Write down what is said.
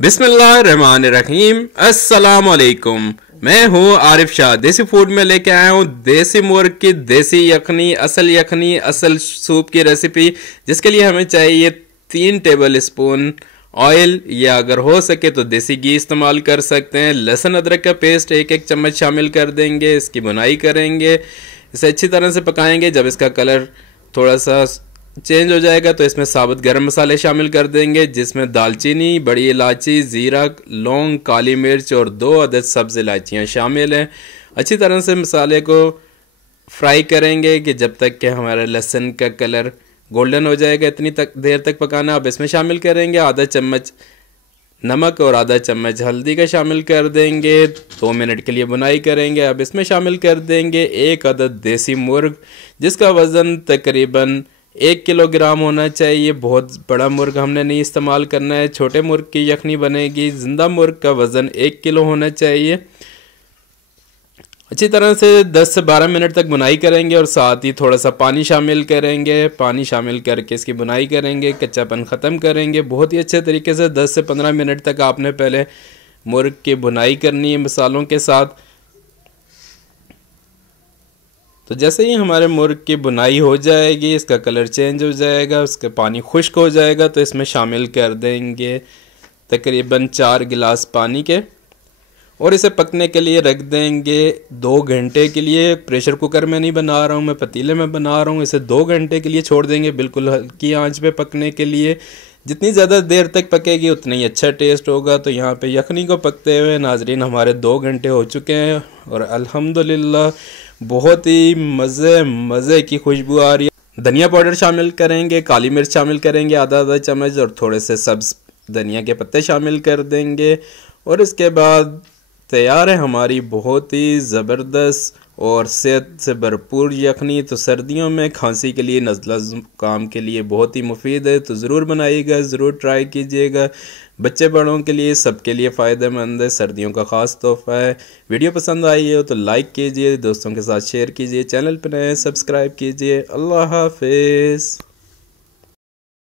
बिस्मिल्लाहिर्रहमानिर्रहीम। अस्सलाम वालेकुम। मैं हूँ आरिफ शाह। देसी फूड में लेके आया हूँ देसी मुर्ग की देसी यखनी असल सूप की रेसिपी, जिसके लिए हमें चाहिए 3 टेबल स्पून ऑयल, या अगर हो सके तो देसी घी इस्तेमाल कर सकते हैं। लहसुन अदरक का पेस्ट 1-1 चम्मच शामिल कर देंगे। इसकी बुनाई करेंगे, इसे अच्छी तरह से पकाएंगे। जब इसका कलर थोड़ा सा चेंज हो जाएगा तो इसमें साबुत गरम मसाले शामिल कर देंगे, जिसमें दालचीनी, बड़ी इलायची, ज़ीरा, लौंग, काली मिर्च और 2 अदद सब्ज़ इलायचियाँ शामिल हैं। अच्छी तरह से मसाले को फ्राई करेंगे कि जब तक कि हमारा लहसुन का कलर गोल्डन हो जाएगा, इतनी तक देर तक पकाना। अब इसमें शामिल करेंगे आधा चम्मच नमक और आधा चम्मच हल्दी का शामिल कर देंगे। 2 मिनट के लिए बुनाई करेंगे। अब इसमें शामिल कर देंगे 1 अदद देसी मुर्ग, जिसका वज़न तकरीबन 1 किलोग्राम होना चाहिए। बहुत बड़ा मुर्ग हमने नहीं इस्तेमाल करना है, छोटे मुर्ग की यखनी बनेगी। जिंदा मुर्ग का वज़न 1 किलो होना चाहिए। अच्छी तरह से 10 से 12 मिनट तक बुनाई करेंगे और साथ ही थोड़ा सा पानी शामिल करेंगे। पानी शामिल करके इसकी बुनाई करेंगे, कच्चापन ख़त्म करेंगे। बहुत ही अच्छे तरीके से 10 से 15 मिनट तक आपने पहले मुर्ग की बुनाई करनी है मसालों के साथ। तो जैसे ही हमारे मुर्ग की बुनाई हो जाएगी, इसका कलर चेंज हो जाएगा, उसका पानी खुश्क हो जाएगा, तो इसमें शामिल कर देंगे तकरीबन 4 गिलास पानी के, और इसे पकने के लिए रख देंगे 2 घंटे के लिए। प्रेशर कुकर में नहीं बना रहा हूँ, मैं पतीले में बना रहा हूँ। इसे 2 घंटे के लिए छोड़ देंगे बिल्कुल हल्की आंच पे पकने के लिए। जितनी ज़्यादा देर तक पकेगी उतना ही अच्छा टेस्ट होगा। तो यहाँ पे यखनी को पकते हुए नाजरीन हमारे 2 घंटे हो चुके हैं और अल्हम्दुलिल्लाह बहुत ही मज़े की खुशबू आ रही है। धनिया पाउडर शामिल करेंगे, काली मिर्च शामिल करेंगे आधा चम्मच, और थोड़े से सब्ज़ धनिया के पत्ते शामिल कर देंगे। और इसके बाद तैयार है हमारी बहुत ही ज़बरदस्त और सेहत से भरपूर यखनी। तो सर्दियों में खांसी के लिए, नज़ला ज़ुकाम के लिए बहुत ही मुफीद है। तो ज़रूर बनाइएगा, ज़रूर ट्राई कीजिएगा। बच्चे बड़ों के लिए, सबके लिए फ़ायदेमंद है, सर्दियों का ख़ास तोहफ़ा है। वीडियो पसंद आई हो तो लाइक कीजिए, दोस्तों के साथ शेयर कीजिए, चैनल पर नए सब्सक्राइब कीजिए। अल्लाह हाफिज़।